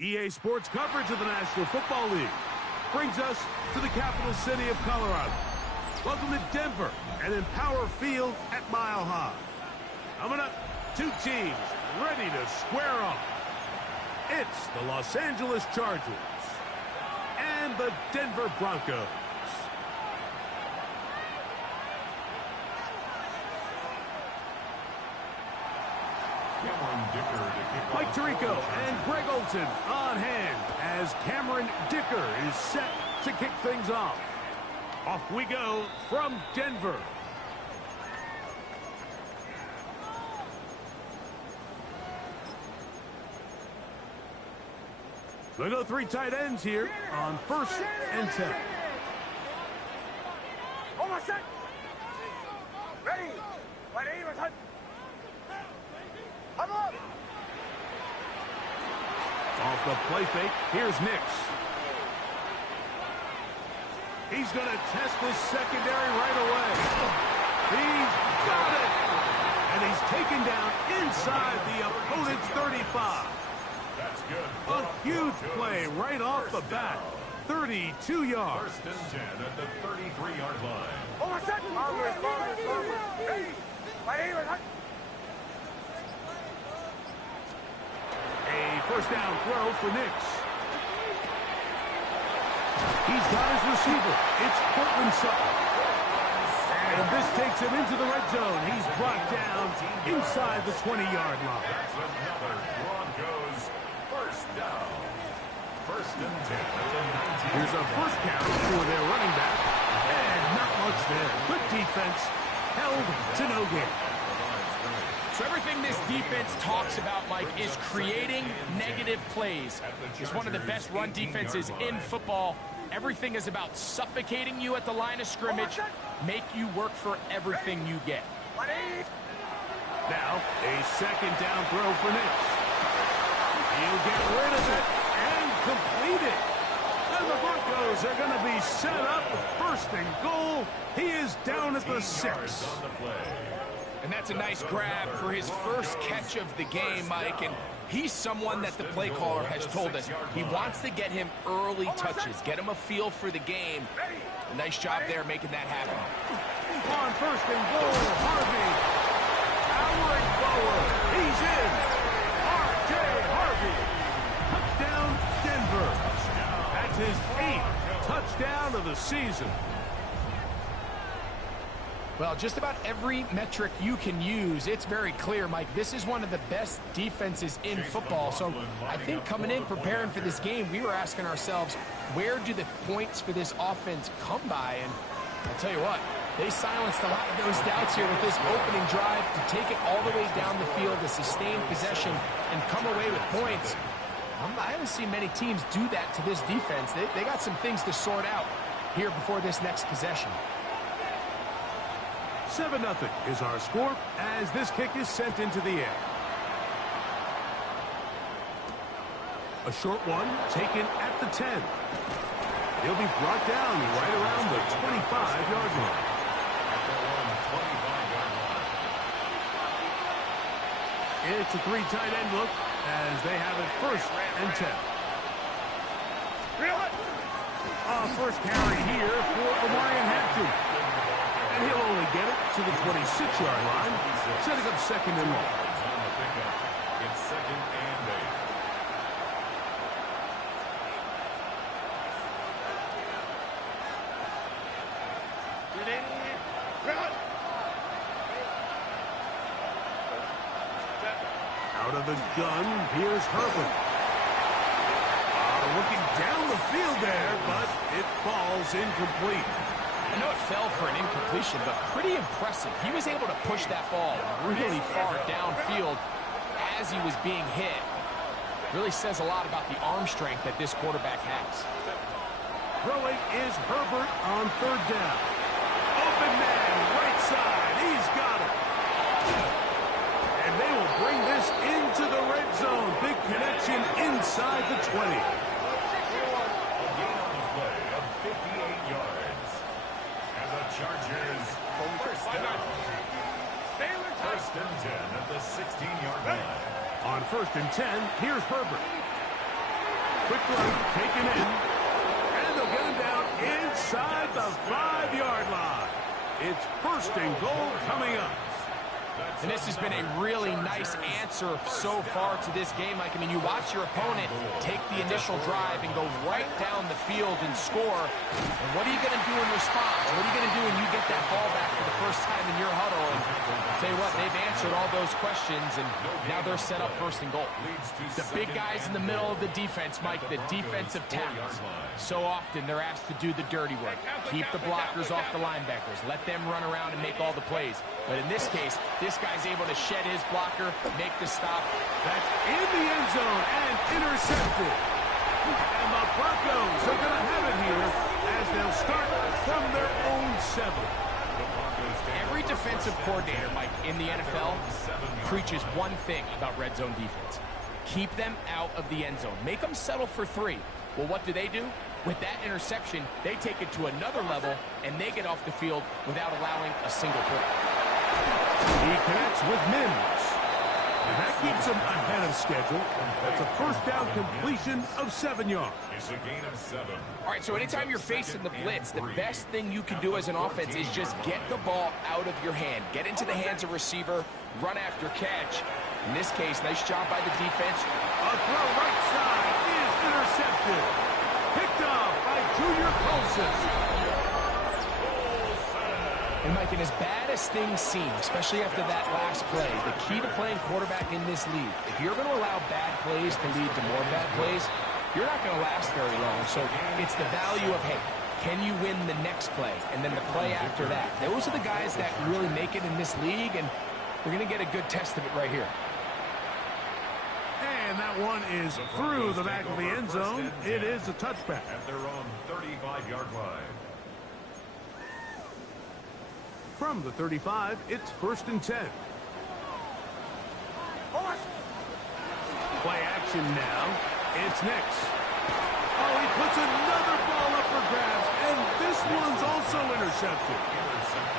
EA Sports coverage of the National Football League brings us to the capital city of Colorado. Welcome to Denver and Empower Field at Mile High. Coming up, two teams ready to square off. It's the Los Angeles Chargers and the Denver Broncos. Mike Tirico and Greg Olson on hand as Cameron Dicker is set to kick things off. Off we go from Denver. We'll go three tight ends here on 1st and 10. Almost set. Ready. Off the play fake, here's Nix. He's going to test this secondary right away. He's got it! And he's taken down inside the opponent's 35. That's good. A huge play right off the bat. 32 yards. 1st and 10 at the 33-yard line. Almost set. Ready. A first down throw for Nix. He's got his receiver. It's Cortland Sutton. And this takes him into the red zone. He's brought down inside the 20-yard line. That's another Broncos first down. 1st and 10 at the 19. Here's a first carry for their running back. And not much there. Good defense. Held to no gain. So everything this defense talks about, Mike, is creating negative plays. It's one of the best run defenses in football. Everything is about suffocating you at the line of scrimmage, make you work for everything you get. Now, a second down throw for Nix. He'll get rid of it and complete it. And the Broncos are going to be set up with 1st and goal. He is down at the 6. And that's a nice grab for his first catch of the game, Mike. And he's someone that the play caller has told us he wants to get him early touches, get him a feel for the game. A nice job there making that happen. On 1st and goal, Harvey powering forward. He's in. R.J. Harvey. Touchdown, Denver. That's his 8th touchdown of the season. Well, just about every metric you can use, it's very clear, Mike. This is one of the best defenses in football. So I think coming in, preparing for this game, we were asking ourselves, where do the points for this offense come by? And I'll tell you what, they silenced a lot of those doubts here with this opening drive to take it all the way down the field, to sustain possession, and come away with points. I haven't seen many teams do that to this defense. They got some things to sort out here before this next possession. 7-0 is our score as this kick is sent into the air. A short one taken at the 10. He'll be brought down right around the 25-yard line. It's a 3 tight end look as they have it 1st and 10. First carry here for Omarion Hampton. And he'll only get it to the 26-yard line, setting up 2nd and long. It's 2nd and 8. Out of the gun, here's Herbert. Looking down the field there, but it falls incomplete. I know it fell for an incompletion, but pretty impressive. He was able to push that ball really far downfield as he was being hit. Really says a lot about the arm strength that this quarterback has. Throwing is Herbert on 3rd down. Open man, right side. He's got it. And they will bring this into the red zone. Big connection inside the 20. Chargers, 1st down. 1st and 10 at the 16-yard line. On 1st and 10, here's Herbert. Quick run, taken in. And they'll get him down inside the 5-yard line. It's first and goal coming up. And this has been a really nice answer so far to this game. Like, I mean, you watch your opponent take the initial drive and go right down the field and score. And what are you going to do in response? What are you going to do when you get that ball back for the first time in your huddle? And I'll tell you what, they've answered all those questions, and now they're set up first and goal. The big guys in the middle of the defense, Mike, the defensive tackles. So often they're asked to do the dirty work. Keep the blockers off the linebackers. Let them run around and make all the plays. But in this case, this guy's able to shed his blocker, make the stop. That's in the end zone and intercepted. And the Broncos are going to have it here as they'll start from their own 7. Every defensive coordinator, Mike, in the NFL preaches one thing about red zone defense. Keep them out of the end zone. Make them settle for 3. Well, what do? With that interception, they take it to another level, and they get off the field without allowing a single point. He connects with Mims. And that keeps him ahead of schedule. That's a first down completion of 7 yards. It's a gain of 7. All right, so anytime you're facing the blitz, the best thing you can do as an offense is just get the ball out of your hand. Get into the hands of receiver, run after catch. In this case, nice job by the defense. A throw right side is intercepted. Picked off by Junior Colson. And Mike, and as bad as things seem, especially after that last play, the key to playing quarterback in this league, if you're going to allow bad plays to lead to more bad plays, you're not going to last very long. So it's the value of, hey, can you win the next play? And then the play after that. Those are the guys that really make it in this league, and we're going to get a good test of it right here. And that one is through the back of the end zone. It is a touchback. At their own 35-yard line. From the 35, it's first and 10. Play action now. It's Nix. Oh, he puts another ball up for grabs, and this one's also intercepted.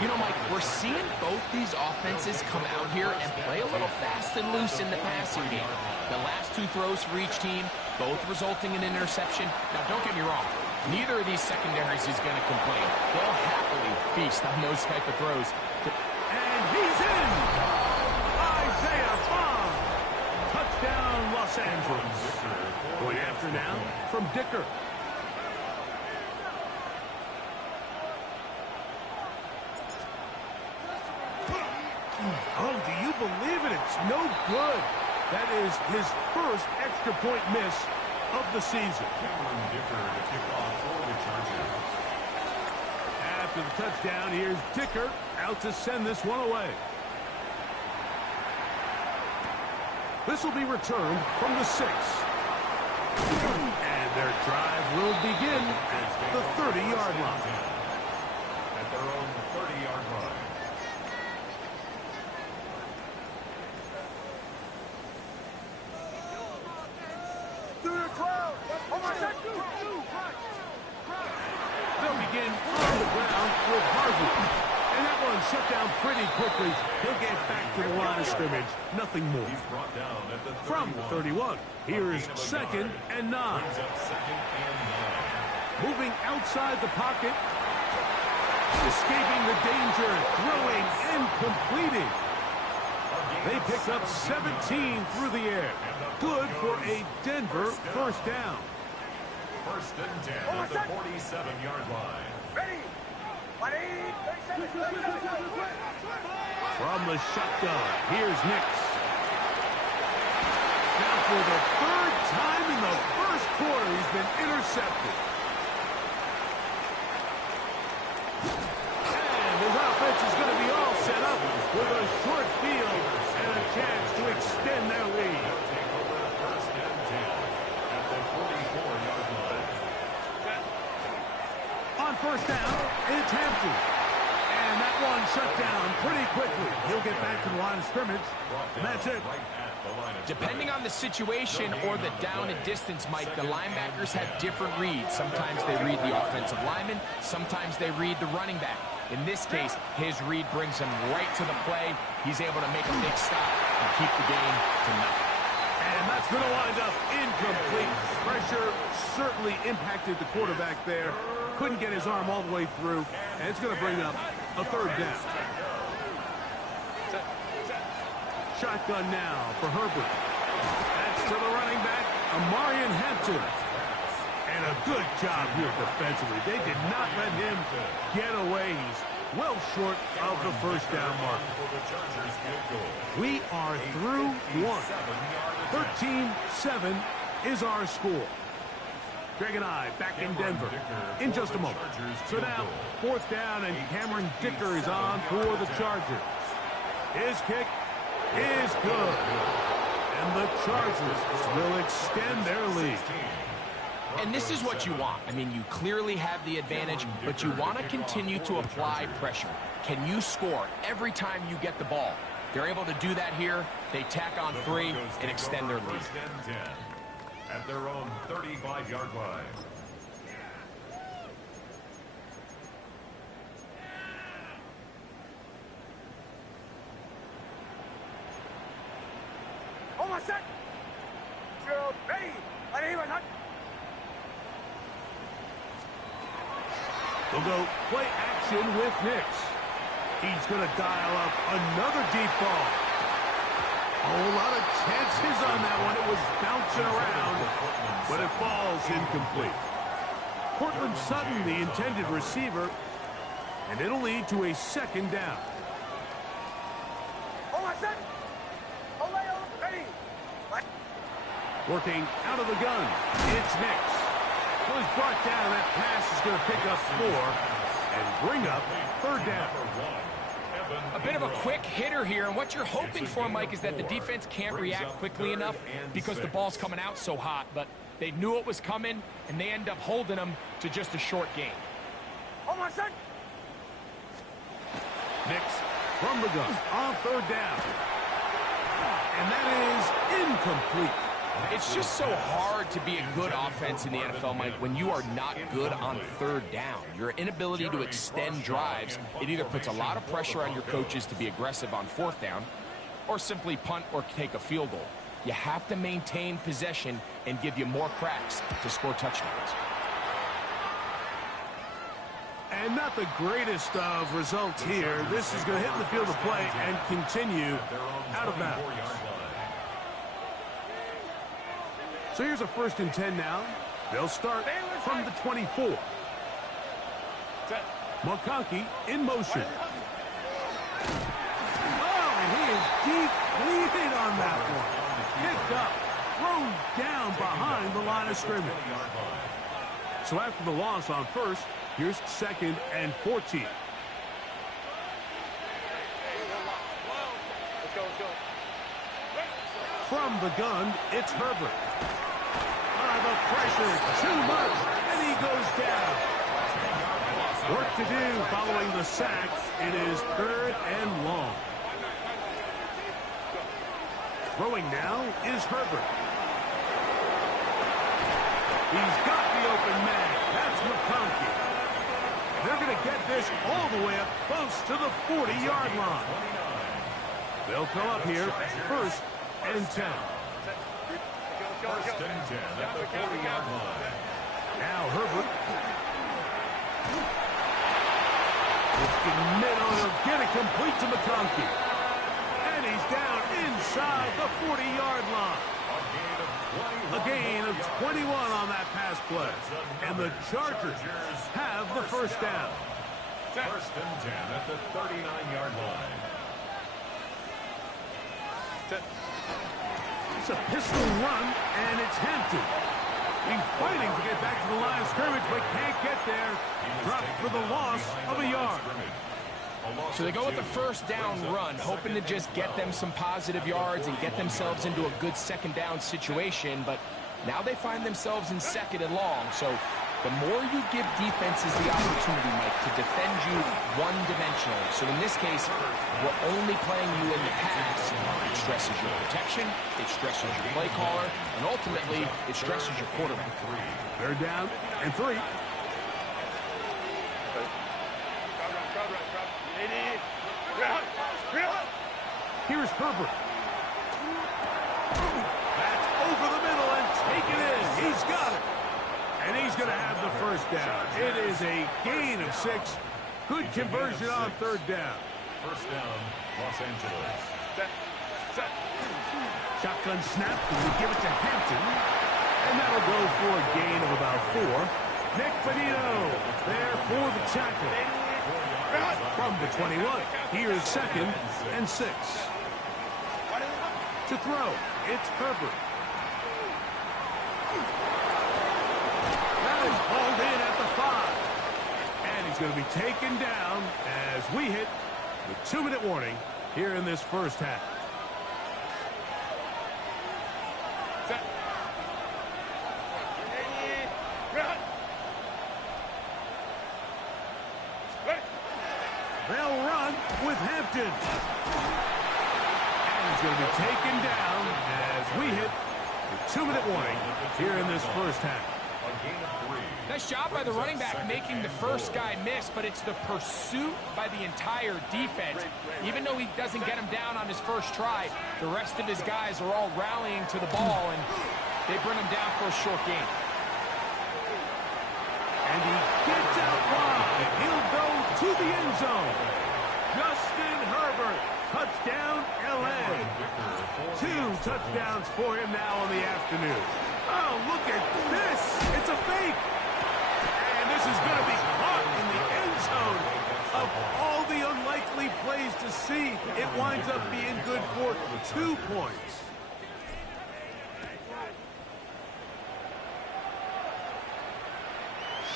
You know, Mike, we're seeing both these offenses come out here and play a little fast and loose in the passing game. The last 2 throws for each team, both resulting in interception. Now, don't get me wrong. Neither of these secondaries is going to complain. They'll happily feast on those type of throws. And he's in! Isaiah Bond! Touchdown, Los Angeles. Going after now from Dicker. Oh, do you believe it? It's no good. That is his first extra point miss of the season. After the touchdown, here's Dicker out to send this one away. This will be returned from the 6. And their drive will begin at the 30-yard line. At their own 30-yard line. They'll begin on the ground with Harvey. And that one shut down pretty quickly. He'll get back to the line of scrimmage. Nothing more. He's brought down at the 31. From the 31, here's second and 9. Brings up second and 9. Moving outside the pocket. Escaping the danger, throwing and completing. They pick up 17 through the air. Good for a Denver first down. First and 10 at the 47-yard line. Ready? From the shotgun, here's Nix. Now for the 3rd time in the first quarter, he's been intercepted. And his offense is going to be all set up with a short field and a chance to extend their lead. Take over first and 10 at the 44-yard line. On first down, it's Hampton. And that one shut down pretty quickly. He'll get back to the line of scrimmage. And that's it. Right at the line of Depending on the situation or the down and distance, Mike, the linebackers have different reads. Sometimes they read the offensive lineman. Sometimes they read the running back. In this case, his read brings him right to the play. He's able to make a big stop and keep the game to nothing. And that's going to wind up incomplete. Pressure certainly impacted the quarterback there. Couldn't get his arm all the way through. And it's going to bring up a third down. Shotgun now for Herbert. That's to the running back, Amarian Hampton. And a good job here defensively. They did not let him get away. He's well short of the first down mark. We are through one. 13-7 is our score. Greg and I back in Denver in just a moment. So now, fourth down, and Cameron Dicker is on for the Chargers. His kick is good. And the Chargers will extend their lead. And this is what you want. I mean, you clearly have the advantage, but you want to continue to apply pressure. Can you score every time you get the ball? They're able to do that here. They tack on 3 and extend their lead. At their own 35-yard line. Almost set. Ready. They'll go play action with Nix. He's going to dial up another deep ball. A whole lot of chances on that one. It was bouncing around, but it falls incomplete. Cortland Sutton, the intended receiver, and it'll lead to a second down. Working out of the gun, it's Nix. Well, he's brought down, and that pass is going to pick up 4 and bring up third down. A bit of a quick hitter here, and what you're hoping for, Mike, is that the defense can't react quickly enough because the ball's coming out so hot, but they knew it was coming, and they end up holding them to just a short gain. Nix from the gun on third down. And that is incomplete. It's just so hard to be a good offense in the NFL, Mike, when you are not good on third down. Your inability to extend drives, it either puts a lot of pressure on your coaches to be aggressive on fourth down or simply punt or take a field goal. You have to maintain possession and give you more cracks to score touchdowns. And not the greatest of results here. This is going to hit the field of play and continue out of bounds. So here's a 1st and 10 now. They'll start from the 24. McConkey in motion. Oh, and he is depleted on that one. Picked up, thrown down behind the line of scrimmage. So after the loss on first, here's 2nd and 14. From the gun, it's Herbert. The pressure, too much, and he goes down. Work to do following the sack. It is 3rd and long. Throwing now is Herbert. He's got the open man. That's McConkey. They're going to get this all the way up close to the 40-yard line. They'll come up here 1st and 10. 1st and 10 at the 40-yard line. Now Herbert. Lifting middle, he'll get it complete to McConkey. And he's down inside the 40-yard line. A gain of 21 on that pass play. And the Chargers have the first down. 1st and 10 at the 39-yard line. It's a pistol run, and it's Hampton. He's fighting to get back to the line of scrimmage, but can't get there. Dropped for the loss of a yard. So they go with the first down run, hoping to just get them some positive yards and get themselves into a good second down situation, but now they find themselves in 2nd and long. So the more you give defenses the opportunity, Mike, to defend you one-dimensionally. So in this case, we're only playing you in the pass. It stresses your protection, it stresses your play caller, and ultimately, it stresses your quarterback. They're down and 3. Here's Herbert. That's He's got it. And he's going to have the first down. It is a gain of 6. Good conversion on third down. First down, Los Angeles. Set. Shotgun snap. We give it to Hampton. And that'll go for a gain of about 4. Nick Bonito there for the tackle. From the 21. Here's 2nd and 6. To throw, it's Herbert. That is hauled in at the 5. And he's going to be taken down as we hit the 2-minute warning here in this first half. Set. They'll run with Hampton. And he's going to be taken down as we hit the 2-minute warning here in this first half. A gain of 3. Nice job by the running back making the first guy miss, but it's the pursuit by the entire defense. Even though he doesn't get him down on his first try, the rest of his guys are all rallying to the ball, and they bring him down for a short gain. And he gets out wide. He'll go to the end zone. Justin Herbert, touchdown LA. 2 touchdowns for him now on the afternoon. Oh, look at this. It's a fake. And this is going to be caught in the end zone. Of all the unlikely plays to see, it winds up being good for 2 points.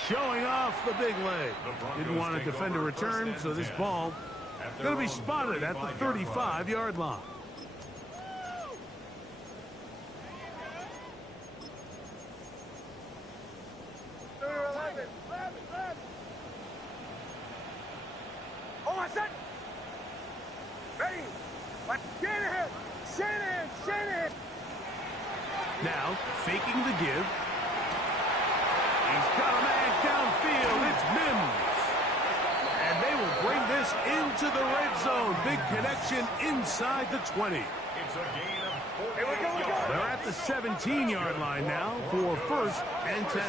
Showing off the big leg. Didn't want to defend a return, so this ball going to be spotted at the 35-yard line. Hold on, set. Ready. Let's get it. Shanahan. Now, faking the give. He's got a man downfield. It's Mims. And they will bring this into the red zone. Big connection inside the 20. It's a gain of 4. Here we go. They're at the 17-yard line now for 1st and 10.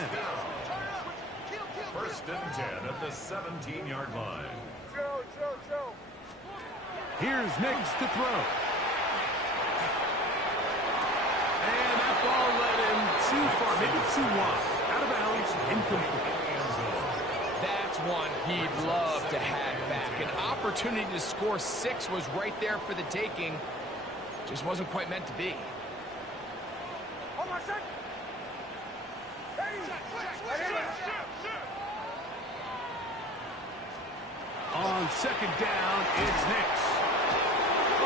First and 10 at the 17-yard line. Joe. Here's Nix to throw. And that ball led him too far, maybe too wide. Out of bounds, incomplete. That's one he'd love to have back. An opportunity to score 6 was right there for the taking. Just wasn't quite meant to be. Hold on, set. Ready. On 2nd down, it's Nix.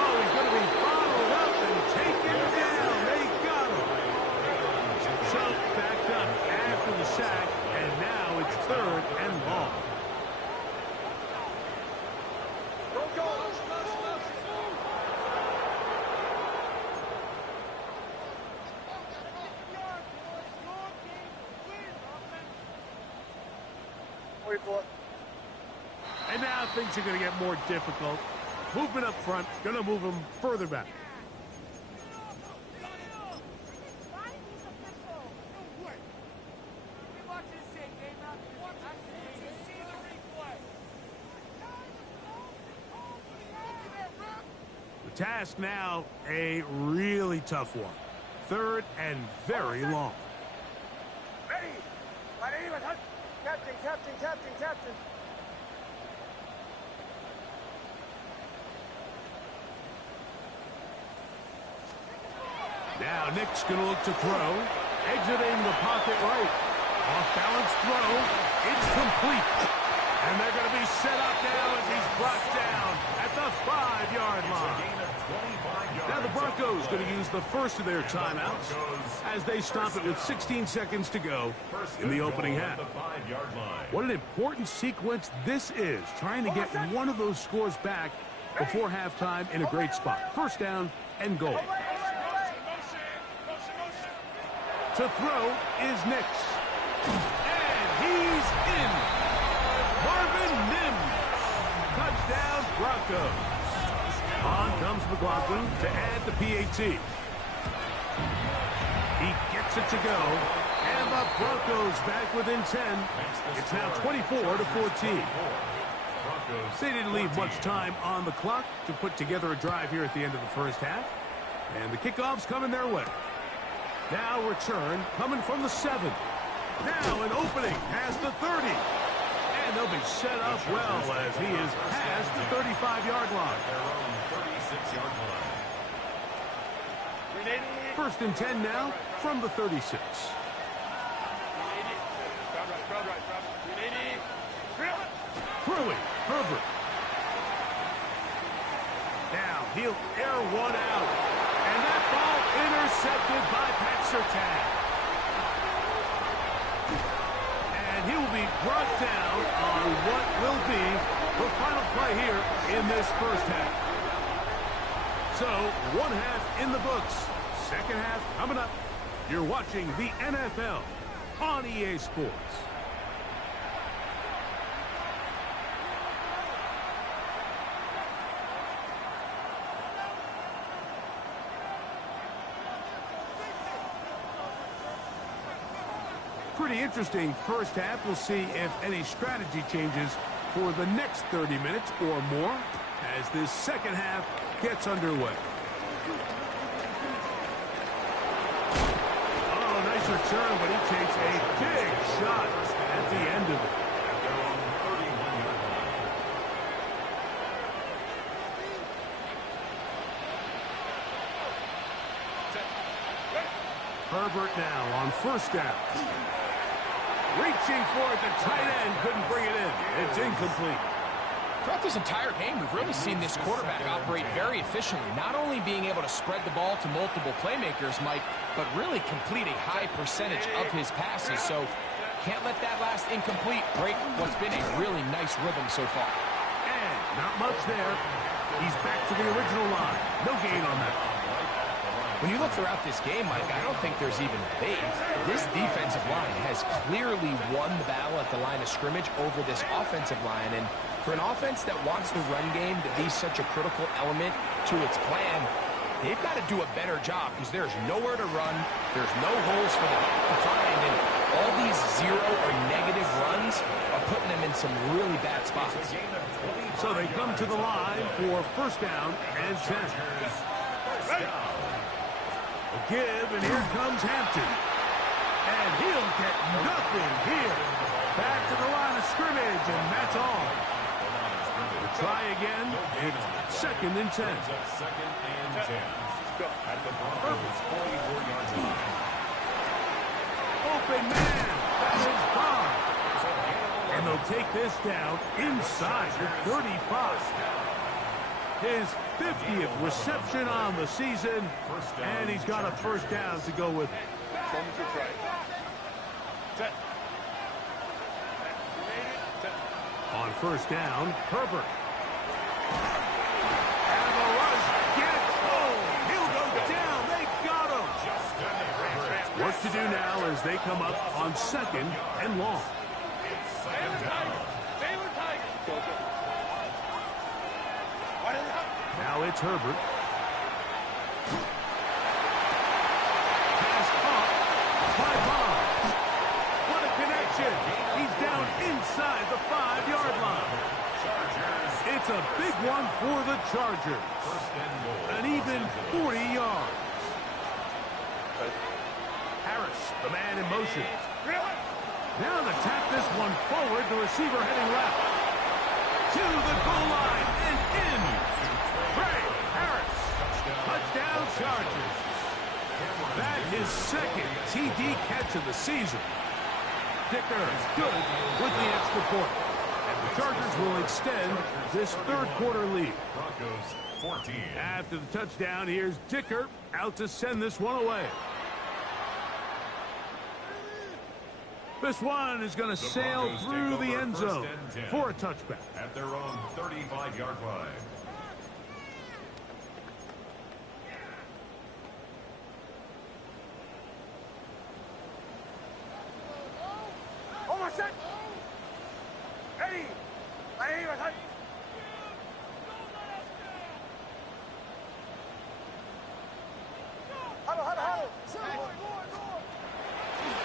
Oh, he's going to be bottled up and taken down. They got him. Chubb backed up after the sack, and now it's 3rd and long. Go. Wait for it. And now things are going to get more difficult. Movement up front, going to move him further back. The task now, a really tough one. 3rd and very long. Ready. Captain. Now Nick's going to look to throw. Exiting the pocket right. Off balance throw. It's complete. And they're going to be set up now as he's brought down at the 5-yard line. Now the Broncos going to use the first of their timeouts as they stop it with 16 seconds to go in the opening half. What an important sequence this is, trying to get one of those scores back before halftime in a great spot. First down and goal. To throw is Nix. And he's in. Marvin Mims. Touchdown, Broncos. On comes McLaughlin to add the PAT. He gets it to go, And the Broncos back within 10. It's now 24-14. They didn't leave much time on the clock to put together a drive here at the end of the first half. And the kickoff's coming their way. Now return coming from the 7. Now an opening past the 30. And they'll be set up well as he is past the 35-yard line. Their own 36-yard line. First and 10 now from the 36. Throwing, Herbert. Now he'll air one out. And that ball intercepted by Pat Surtain. And he will be brought down on what will be the final play here in this first half. So, one half in the books. Second half coming up. You're watching the NFL on EA Sports. Pretty interesting first half. We'll see if any strategy changes for the next 30 minutes or more as this second half gets underway. Oh, nice return, but he takes a big shot at the end of it. Their own 31-yard line. Herbert now on first down. Reaching for it, the tight end couldn't bring it in. It's incomplete. Throughout this entire game, we've really seen this quarterback operate very efficiently, not only being able to spread the ball to multiple playmakers, Mike, but really complete a high percentage of his passes. So can't let that last incomplete break what's been a really nice rhythm so far. And not much there. He's back to the original line. No gain on that. When you look throughout this game, Mike, I don't think there's even a debate. This defensive line has clearly won the battle at the line of scrimmage over this offensive line. And for an offense that wants the run game to be such a critical element to its plan, they've got to do a better job because there's nowhere to run. There's no holes for them to find. And all these zero or negative runs are putting them in some really bad spots. So they come to the line for first down and 10. A give, and here comes Hampton. And he'll get nothing here. Back to the line of scrimmage, and that's all. We'll try again. It's second and 10. Second and 10. At the Broncos' 44-yard line. Open man. That is Bond. And they'll take this down inside the 35. His 50th reception on the season, and he's got a first down to go with it. On first down, Herbert. And the rush gets home. He'll go down. They got him. Work to do now as they come up on second and long. Now it's Herbert. Pass caught by Bond. What a connection. He's down inside the 5-yard line. It's a big one for the Chargers. An even 40 yards. Harris, the man in motion. Now to tap this one forward, the receiver heading left. To the goal line and in. Touchdown Chargers. That is second TD catch of the season. Dicker is good with the extra point. And the Chargers will extend this third quarter lead. Broncos 14. After the touchdown, here's Dicker out to send this one away. This one is going to sail through the end zone for a touchback. At their own 35-yard line.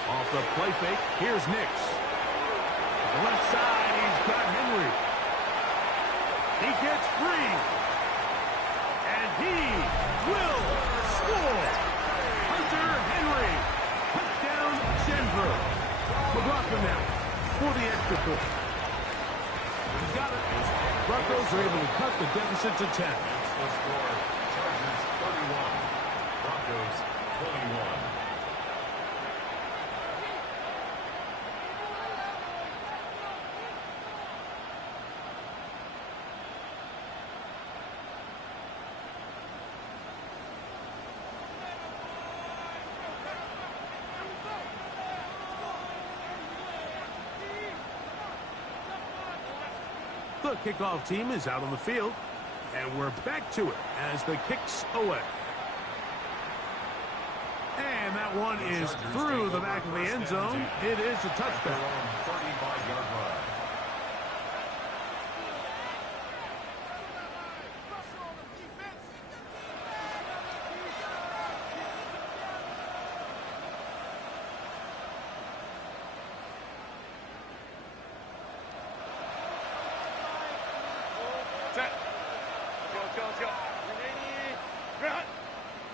Off the play fake. Here's Nix. The left side, he's got Henry. He gets free. And he will score. Hunter Henry. Touchdown, Denver. McLaughlin now for the extra point. He's got it. Broncos are able to cut the deficit to 10. That's the score. Chargers 31. Broncos 21. The kickoff team is out on the field, and we're back to it as the kick's away. And that one is through the back of the end zone. It is a touchdown. 35-yard line.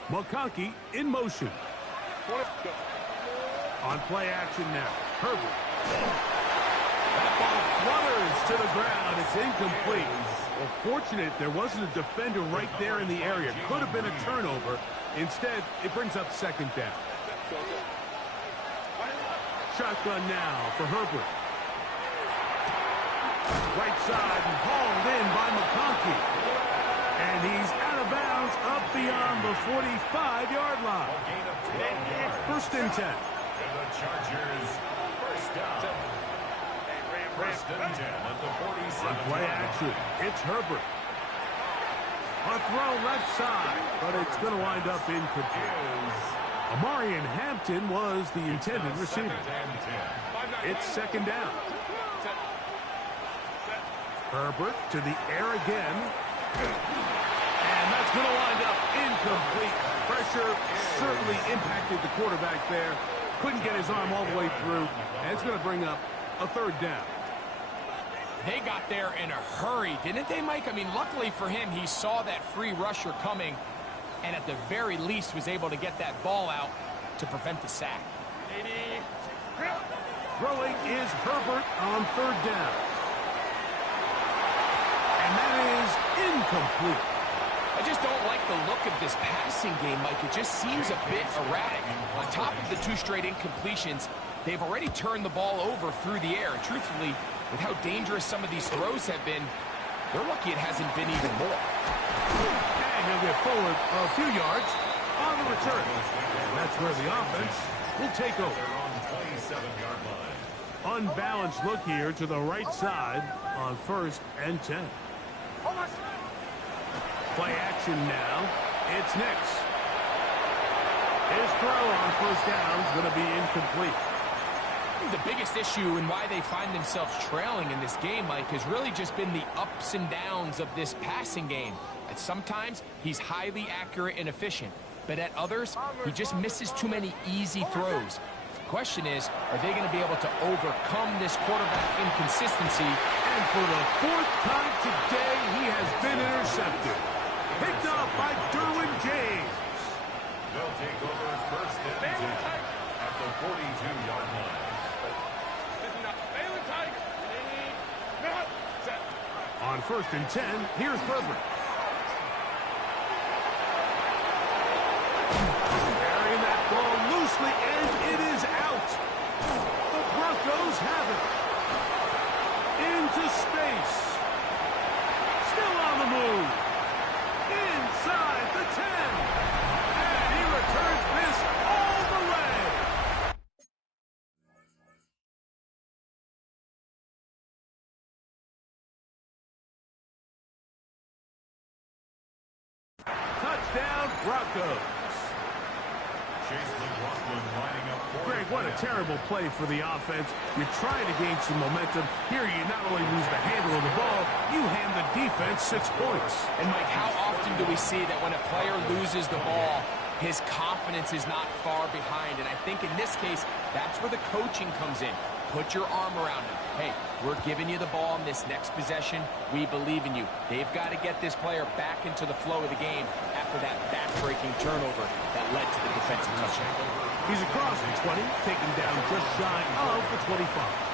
McConkey in motion. On play action now. Herbert. That ball flutters to the ground. It's incomplete. Well, fortunate there wasn't a defender right there in the area. Could have been a turnover. Instead, it brings up second down. Shotgun now for Herbert. Right side and hauled in by McConkey. And he's out of bounds up beyond the 45-yard line. Gain of 12 yards. First and 10. And the Chargers first down. First and 10 at the 47. On play action, it's Herbert. A throw left side, but it's going to wind up incomplete. Amarian Hampton was the intended receiver. It's second down. Herbert to the air again. And that's going to wind up incomplete. Pressure certainly impacted the quarterback there. Couldn't get his arm all the way through. And it's going to bring up a third down. They got there in a hurry, didn't they, Mike? I mean, luckily for him, he saw that free rusher coming and at the very least was able to get that ball out to prevent the sack. Throwing is Herbert on third down. And that is incomplete. I just don't like the look of this passing game, Mike. It just seems a bit erratic. On top of the 2 straight incompletions, they've already turned the ball over through the air. And truthfully, with how dangerous some of these throws have been, they're lucky it hasn't been even more. And he'll get forward a few yards on the return. And that's where the offense will take over. They're on the 27-yard line. Unbalanced look here to the right side on first and 10. Play action now. It's Nix. His throw on first down is going to be incomplete. The biggest issue and why they find themselves trailing in this game, Mike, has really just been the ups and downs of this passing game. At sometimes, he's highly accurate and efficient, but at others, he just misses too many easy throws. The question is, are they going to be able to overcome this quarterback inconsistency? And for the 4th time today, he has been intercepted. Picked off by Derwin James. They'll take over first and 10 at the 42-yard line. On first and 10, here's Herbert. Carrying that ball loosely, and it is out. The Broncos have it. Into space. Still on the move. Inside the 10. And he returns this all the way. Touchdown, Broncos. Chase McLaughlin lining up for Greg, what a terrible play for the offense. You're trying to gain some momentum. Here you not only lose the handle of the ball, you hand the defense 6 points. And Mike, how often do we see that when a player loses the ball, his confidence is not far behind. And I think in this case, that's where the coaching comes in. Put your arm around him. Hey, we're giving you the ball in this next possession. We believe in you. They've got to get this player back into the flow of the game after that back-breaking turnover that led to the defensive touchdown. He's across the 20, taken down just shy of the 25.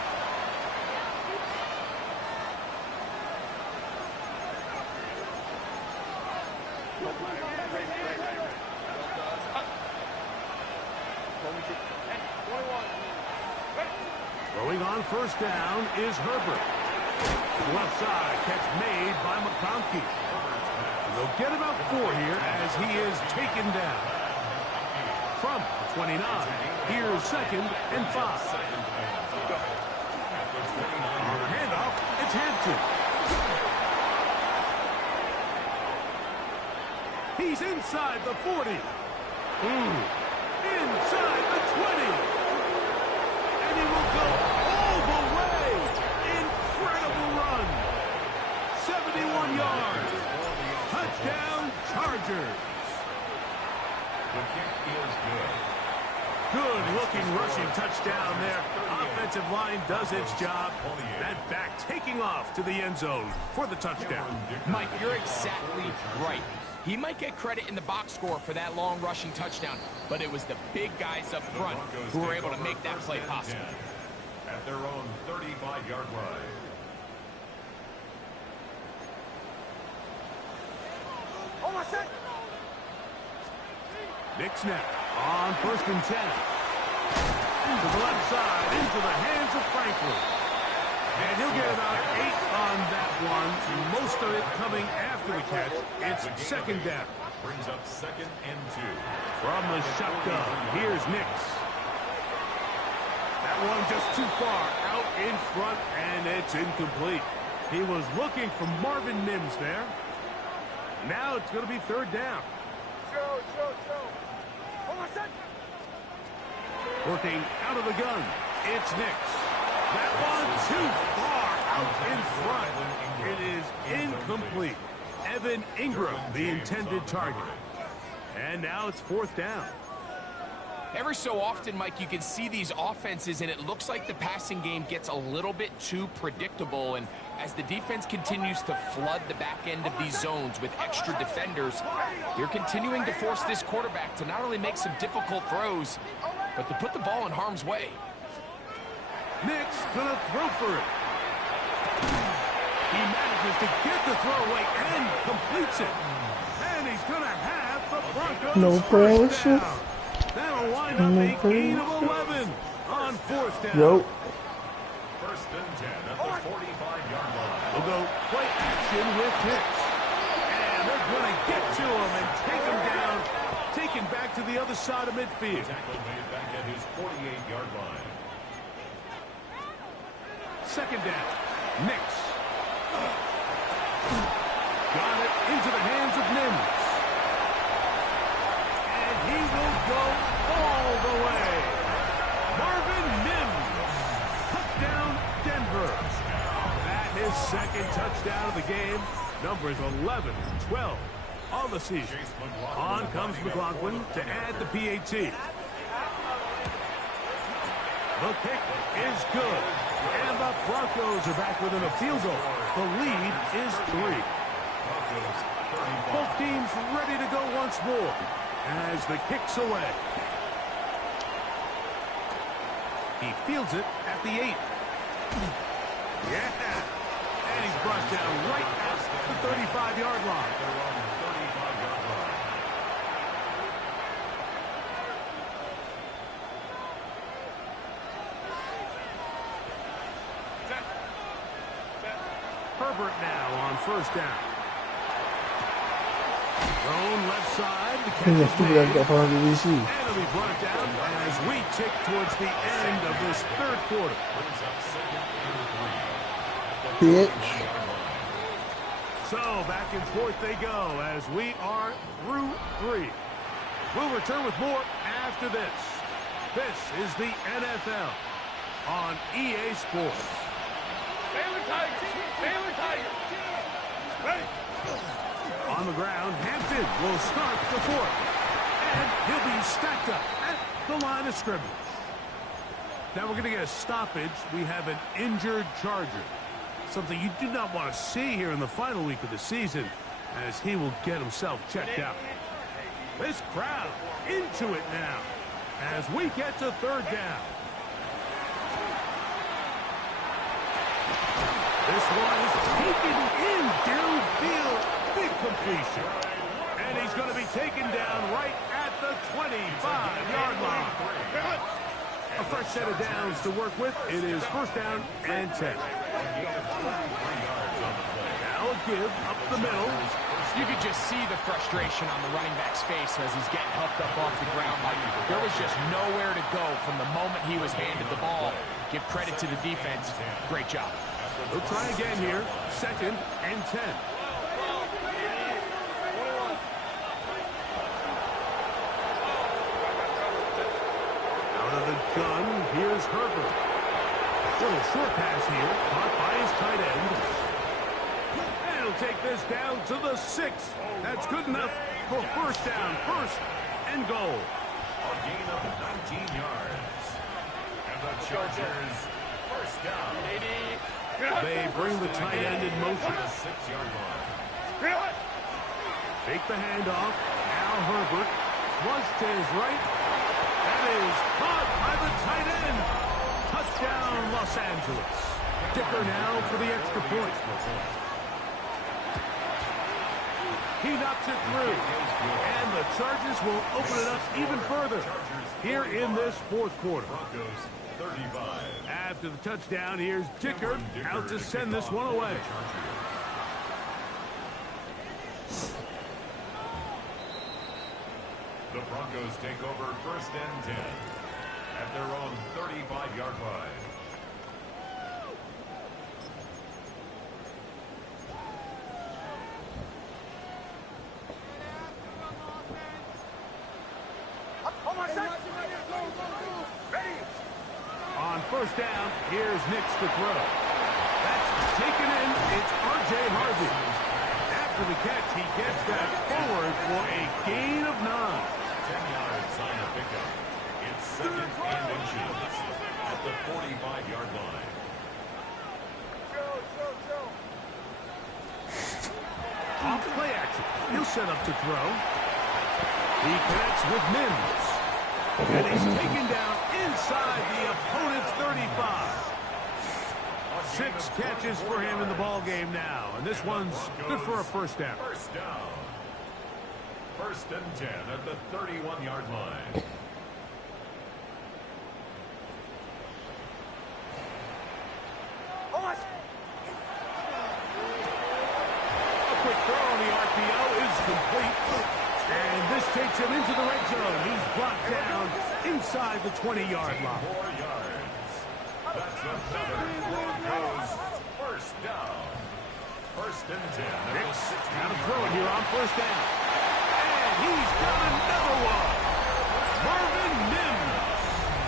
Throwing on first down is Herbert. Left side, catch made by McConkey. They'll get about 4 here as he is taken down. From the 29, here's 2nd and 5. On the handoff, it's Hampton. He's inside the 40. Inside the 20. And he will go all the way. Incredible run. 71 yards. Touchdown, Chargers. The kick is good. Good-looking rushing touchdown there. Offensive line does its job. That back taking off to the end zone for the touchdown. Mike, you're exactly right. He might get credit in the box score for that long rushing touchdown, but it was the big guys up front who were able to make that play possible. At their own 35-yard line. Oh, my set. Nick snap on 1st and 10. To the left side, into the hands of Franklin. And he'll get about 8 on that one. Most of it coming after the catch. It's 2nd down. Brings up 2nd and 2. From the shotgun, here's Nix. That one just too far out in front, and it's incomplete. He was looking for Marvin Mims there. Now it's going to be 3rd down. Joe. Oh, my set. Working out of the gun, it's Nix. That one too far out in front. It is incomplete. Evan Ingram, the intended target. And now it's 4th down. Every so often, Mike, you can see these offenses, and it looks like the passing game gets a little bit too predictable. And as the defense continues to flood the back end of these zones with extra defenders, they're continuing to force this quarterback to not only make some difficult throws, but to put the ball in harm's way. Nick's gonna throw for it. He manages to get the throw away and completes it. And he's gonna have the Broncos No first pressure. down. That'll wind up a gain of 11 on 4th down. Yo. 1st and 10 at the 45-yard line. They'll go play action with Hicks. And they're going to get to him and take him down. Taken back to the other side of midfield. Tackle made back at his 48-yard line. 2nd down. Nix. Got it into the hands of Mims. And he will go all the way. Marvin Mims. Touchdown, Denver. That is 2nd touchdown of the game. Numbers 11 and 12 on the season. On comes McLaughlin to add the PAT. The kick is good. And the Broncos are back within a field goal. The lead is 3. Both teams ready to go once more as the kick's away. He fields it at the 8. Yeah. And he's brought down right at the 35-yard line. Herbert now on 1st down. Thrown left side. The catch is made. And it'll be brought down as we tick towards the end of this 3rd quarter. Bitch. So back and forth they go as we are through 3. We'll return with more after this. This is the NFL on EA Sports. Baylor Tigers. Baylor Tigers. Ready. On the ground, Hampton will start the 4th. And he'll be stacked up at the line of scrimmage. Now we're going to get a stoppage. We have an injured Charger. Something you do not want to see here in the final week of the season, as he will get himself checked out. This crowd into it now as we get to third down. This one is taken in downfield. Big completion. And he's going to be taken down right at the 25-yard line. A fresh set of downs to work with. It is first down and 10. Now a give up the middle. You could just see the frustration on the running back's face as he's getting helped up off the ground. Like, there was just nowhere to go from the moment he was handed the ball. Give credit to the defense. Great job. We'll try again here. Second and 10. Out of the gun, here's Herbert. Little short pass here, caught by his tight end. And he'll take this down to the 6. That's good enough for first down, first and goal. A gain of 19 yards. And the Chargers, first down. They bring the tight end in motion. 6-yard line. Fake the handoff. Now Herbert. Flush to his right. That is caught by the tight end. Touchdown, Los Angeles. Dicker now for the extra point. He knocks it through. And the Chargers will open it up even further here in this fourth quarter. Broncos, 35. After the touchdown, here's Dicker out to send this one away. The Broncos take over first and 10 at their own 35-yard line. On first down, here's Nix to throw. That's taken in. It's R.J. Harvey. After the catch, he gets that forward for a gain of 9. 10 yards on the pickup. It's second and inches at the 45-yard line. Off play action. He'll set up to throw. He connects with Mims. And he's taken down inside the opponent's 35. 6 catches for him in the ball game now. And this one's good for a first down. First down. First and 10 at the 31-yard line. A quick throw on the RPO is complete. And this takes him into the red zone. He's brought down inside the 20-yard line. 4 yards. That's another Broncos first down. First and 10. Nix got to throw it here on first down. And he's got another one. Marvin Mims.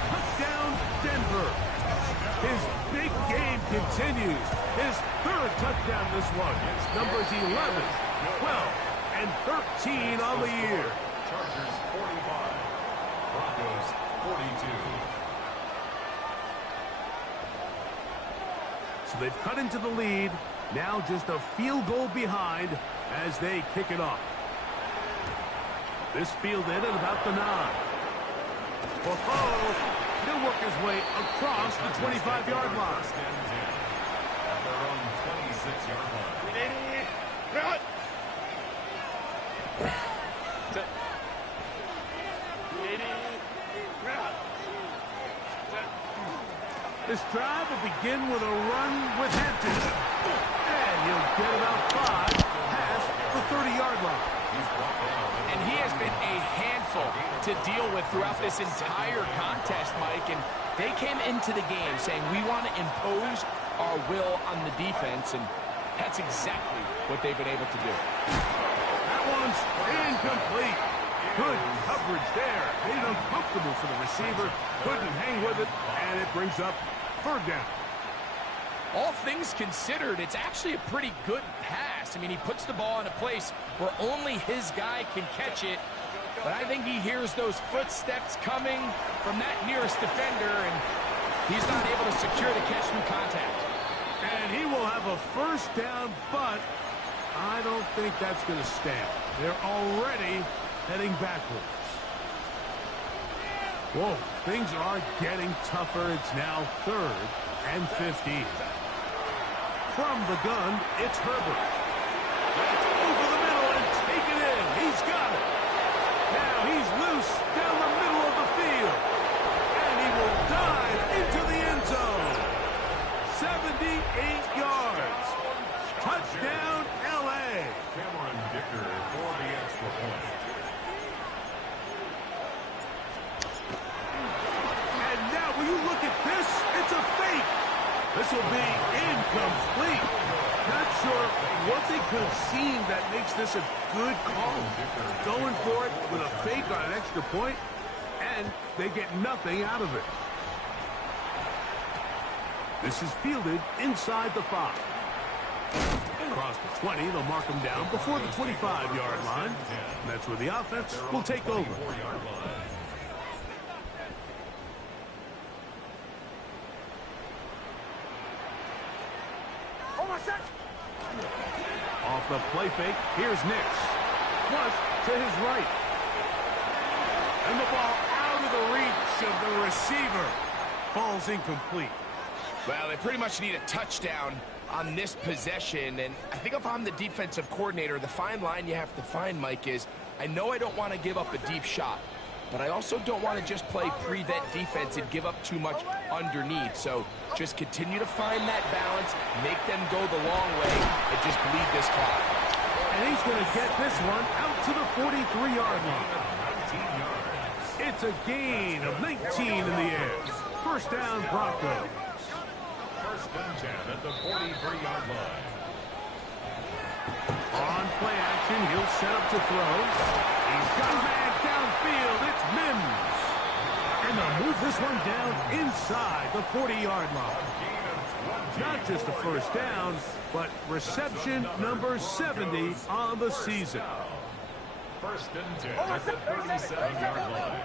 Touchdown, Denver. His big game continues. His third touchdown this one. Numbers 11, 12, and 13 on the year. Chargers 45. Broncos 42. So they've cut into the lead. Now just a field goal behind as they kick it off. This fielded at about the 9. He'll work his way across the 25-yard line. First and 10 at their own 26-yard line. This drive will begin with a run with Hampton. And he'll get about 5 past the 30-yard line. And he has been a handful to deal with throughout this entire contest, Mike. And they came into the game saying, we want to impose our will on the defense. And that's exactly what they've been able to do. That one's incomplete. Good coverage there. Made it uncomfortable for the receiver. Couldn't hang with it. And it brings up third down. All things considered, it's actually a pretty good pass. I mean, he puts the ball in a place where only his guy can catch it. but I think he hears those footsteps coming from that nearest defender, and he's not able to secure the catch through contact. And he will have a first down, but I don't think that's going to stand. They're already heading backwards. Whoa, things are getting tougher. It's now 3rd and 15. From the gun, it's Herbert. That's over the middle and taken in. He's got it. Now he's loose down the middle of the field. And he will dive into the end zone. 78 yards. Touchdown, L.A. Cameron Dicker for the extra point. And now, will you look at this? It's a fake. This will be incomplete. Not sure what they could have seen that makes this a good call. Going for it with a fake on an extra point, and they get nothing out of it. This is fielded inside the 5. Across the 20, they'll mark him down before the 25-yard line. And that's where the offense will take over. Off the play fake, here's Nix. Flush to his right. And the ball out of the reach of the receiver. Falls incomplete. Well, they pretty much need a touchdown on this possession, and I think if I'm the defensive coordinator, the fine line you have to find, Mike, is I know I don't want to give up a deep shot, but I also don't want to just play prevent defense and give up too much underneath. So just continue to find that balance, make them go the long way, and just bleed this clock. And he's going to get this one out to the 43-yard line. It's a gain of 19 in the air. First down, Broncos. First and 10 at the 43-yard line. On play action, he'll set up to throw. He's got a man downfield. It's Mims. And they'll move this one down inside the 40-yard line. Not just a first down, but reception number 70 on the season. First and 10 at the 37-yard line.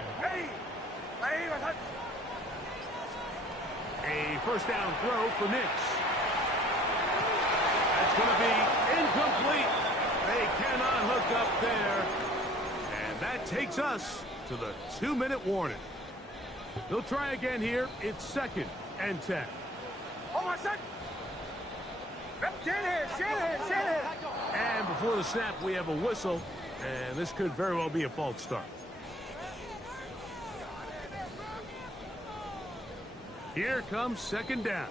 A first down throw for Nix. That's going to be incomplete. They cannot hook up there. And that takes us to the 2-minute warning. They'll try again here. It's 2nd and 10. And before the snap, we have a whistle. And this could very well be a false start. Here comes 2nd down.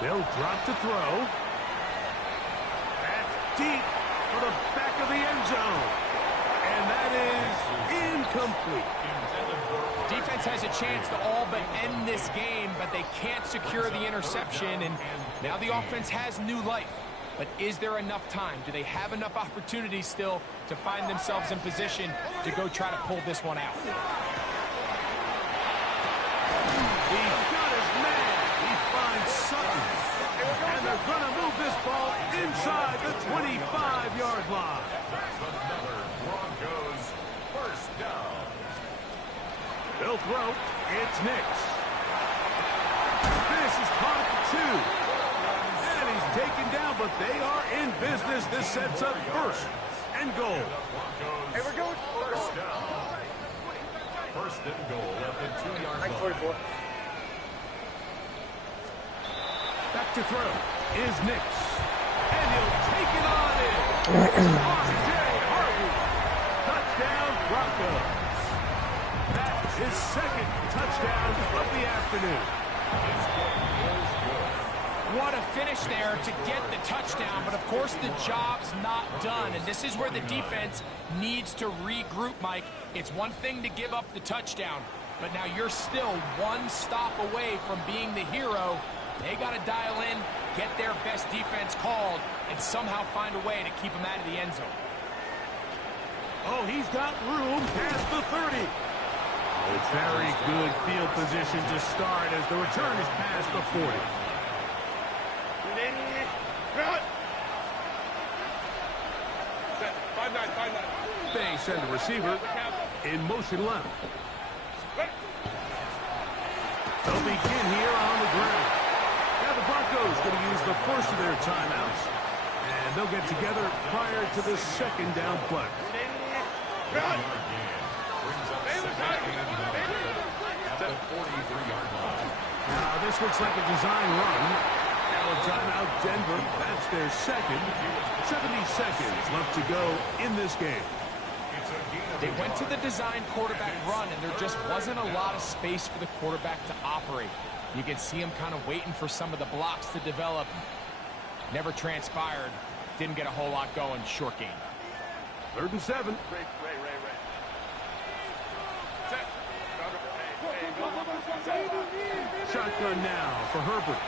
They'll drop to throw. That's deep for the back of the end zone. And that is incomplete. Defense has a chance to all but end this game, but they can't secure the interception, and now the offense has new life. But is there enough time? Do they have enough opportunities still to find themselves in position to go try to pull this one out? He's got his man. He finds Sutton. And they're going to move this ball inside the 25-yard line. That's another Broncos first down. They'll throw. It's Nix. This is caught at 2. Taken down, but they are in business. This sets up 1st and goal. Hey, we're going First down. First and goal at the 2-yard line. Back to throw is Nix. And he'll take it on in. R.J. Harvey. Touchdown, Broncos. That's his 2nd touchdown of the afternoon. This game is good. What a finish there to get the touchdown, but of course the job's not done, and this is where the defense needs to regroup, Mike. It's one thing to give up the touchdown, but now you're still one stop away from being the hero. They got to dial in, get their best defense called, and somehow find a way to keep them out of the end zone. Oh, he's got room past the 30. A very good field position to start as the return is past the 40. They send the receiver in motion left. They'll begin here on the ground. Now the Broncos going to use the first of their timeouts, and they'll get together prior to the second down play. Now this looks like a design run. Now a timeout, Denver. That's their second. 70 seconds left to go in this game. They went to the design quarterback run, and there just wasn't a lot of space for the quarterback to operate. You can see him kind of waiting for some of the blocks to develop. Never transpired. Didn't get a whole lot going. Short game. 3rd and 7. Shotgun now for Herbert.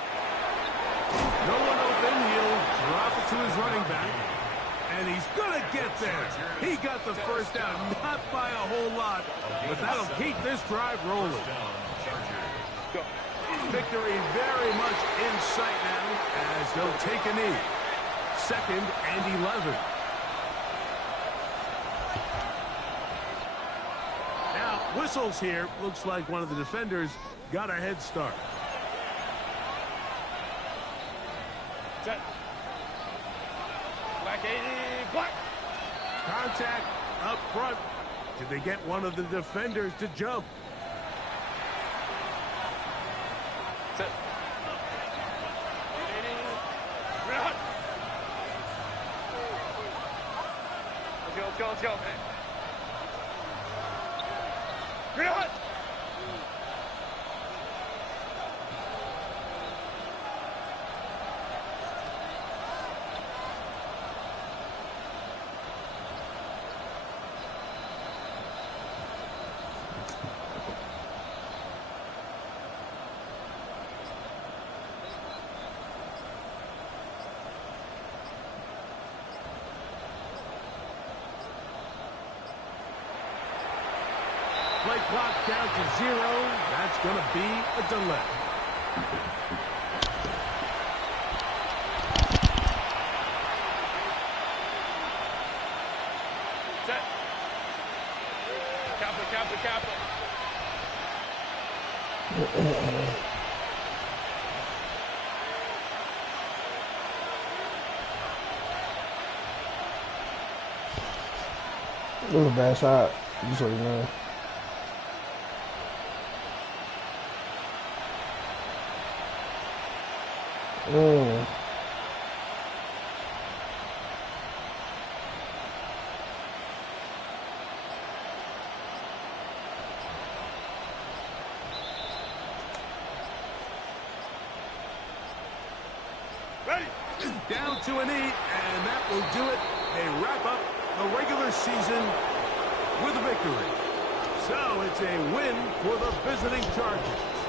No one open. He'll drop it to his running back. And he's going to get there. He got the first down, not by a whole lot, but that'll keep this drive rolling. Victory very much in sight now as they'll take a knee. 2nd and 11. Now, whistles here. Looks like one of the defenders got a head start. Set. Black 80, black. Contact up front. Did they get one of the defenders to jump? Set. 80. Run. Let's go, let's go. Run. Play clock down to 0. That's going to be a delay. Set. Kappa. It was a bad shot. Just so you know. Ready. Down to a knee, and that will do it. They wrap up the regular season with a victory. So it's a win for the visiting Chargers.